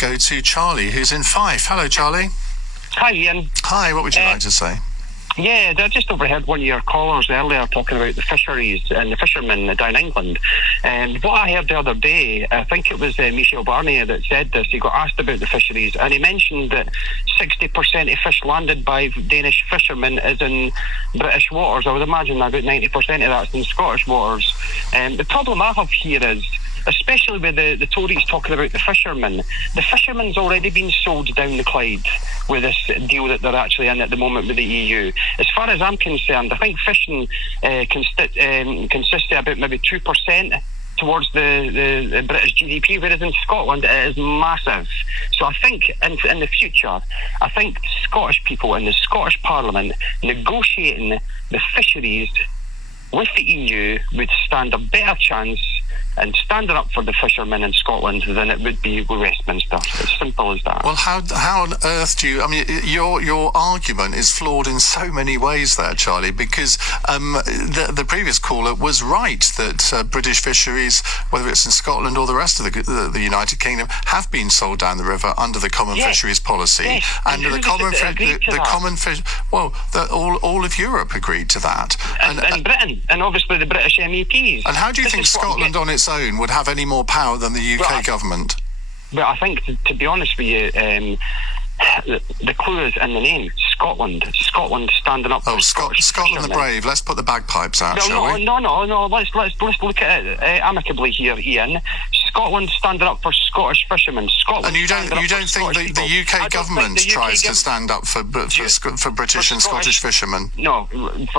go to Charlie, who's in Fife. Hello, Charlie. Hi, Ian. Hi, what would you like to say? Yeah, I just overheard one of your callers earlier talking about the fisheries and the fishermen down England. And what I heard the other day, I think it was Michel Barnier that said this. He got asked about the fisheries, and he mentioned that 60% of fish landed by Danish fishermen is in British waters. I would imagine about 90% of that's in Scottish waters. The problem I have here is, especially with the Tories talking about the fishermen's already been sold down the Clyde with this deal that they're actually in at the moment with the EU. As far as I'm concerned, I think fishing consists of about maybe 2% towards the British GDP, whereas in Scotland it is massive. So I think in the future, I think Scottish people in the Scottish Parliament negotiating the fisheries with the EU would stand a better chance and standing up for the fishermen in Scotland than it would be with Westminster. It's simple as that. Well, how on earth do you... I mean, your argument is flawed in so many ways there, Charlie, because the previous caller was right that British fisheries, whether it's in Scotland or the rest of the United Kingdom, have been sold down the river under the Common Fisheries Policy. Yes. And all of Europe agreed to that. And Britain, and obviously the British MEPs. And how do you think Scotland on its own would have any more power than the UK government? Well, I think, to be honest with you, the clue is in the name. Scotland standing up for Scotland the brave. Let's put the bagpipes out, shall we? No. Let's look at it amicably here, Ian. Scotland standing up for Scottish fishermen. Scotland. And you don't think the UK government tries to stand up for British and Scottish fishermen? No.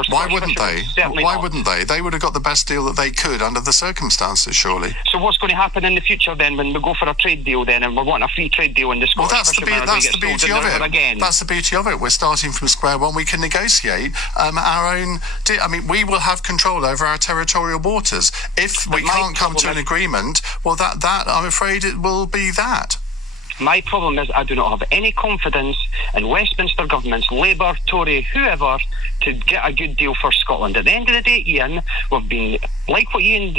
Why wouldn't they? Why wouldn't they? They would have got the best deal that they could under the circumstances, surely. So what's going to happen in the future then, when we go for a trade deal then, and we're wanting a free trade deal in the Scottish fishermen? That's the beauty of it. Again. That's the beauty of it. We're starting from square one. We can negotiate our own. I mean, we will have control over our territorial waters. If we can't come to an agreement, well, that I'm afraid it will be that. My problem is I do not have any confidence in Westminster governments, Labour, Tory, whoever, to get a good deal for Scotland. At the end of the day, Ian, we've been, like what Ian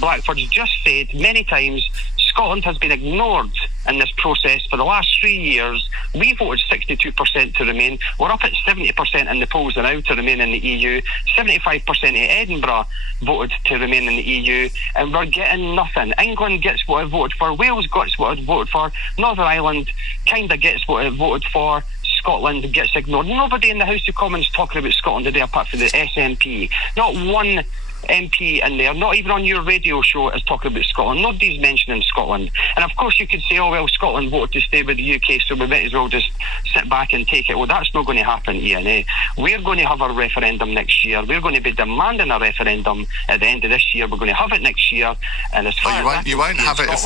Blackford's just said many times, Scotland has been ignored in this process for the last 3 years. We voted 62% to remain. We're up at 70% in the polls now to remain in the EU. 75% of Edinburgh voted to remain in the EU, and we're getting nothing. England gets what it voted for. Wales gets what it voted for. Northern Ireland kind of gets what it voted for. Scotland gets ignored. Nobody in the House of Commons talking about Scotland today apart from the SNP. Not one MP in there, not even on your radio show, is talking about Scotland. Nobody's mentioning Scotland. And of course you could say, oh well, Scotland voted to stay with the UK, so we might as well just sit back and take it. Well, that's not going to happen, Ian. We're going to have a referendum next year. We're going to be demanding a referendum at the end of this year. We're going to have it next year. And as far as you won't have it if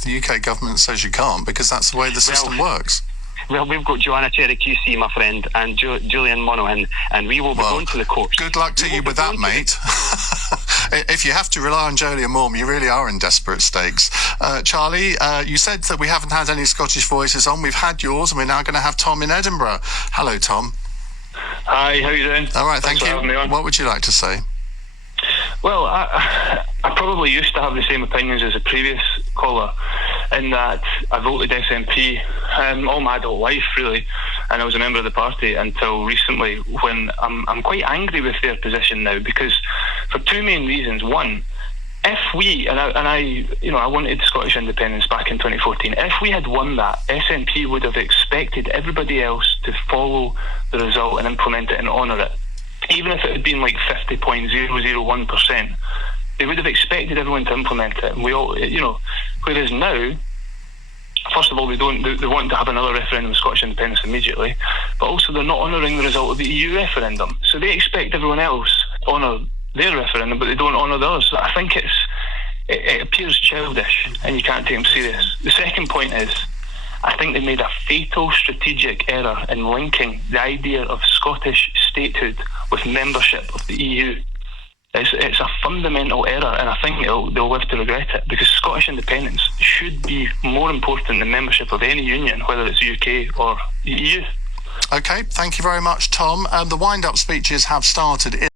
the UK government says you can't, because that's the way the system works. Well, we've got Joanna Cherry QC, my friend, and Julian Monaghan, and we will be going to the courts. Good luck to you with that, mate. If you have to rely on Jolie and Morm, you really are in desperate stakes. Charlie, you said that we haven't had any Scottish voices on. We've had yours, and we're now going to have Tom in Edinburgh. Hello, Tom. Hi, how are you doing? All right, thank you. What would you like to say? Well, I probably used to have the same opinions as the previous caller, in that I voted SNP all my adult life, really, and I was a member of the party until recently, when I'm quite angry with their position now, because for two main reasons. One, if we, I wanted Scottish independence back in 2014, if we had won that, SNP would have expected everybody else to follow the result and implement it and honour it. Even if it had been like 50.001%, they would have expected everyone to implement it. And we all, whereas now, first of all, they want to have another referendum of Scottish independence immediately, but also they're not honouring the result of the EU referendum. So they expect everyone else to honour their referendum, but they don't honour theirs. I think it appears childish, and you can't take them serious. The second point is, I think they made a fatal strategic error in linking the idea of Scottish statehood with membership of the EU. It's a fundamental error, and I think they'll live to regret it, because Scottish independence should be more important than membership of any union, whether it's UK or the EU. Okay, thank you very much, Tom. The wind-up speeches have started.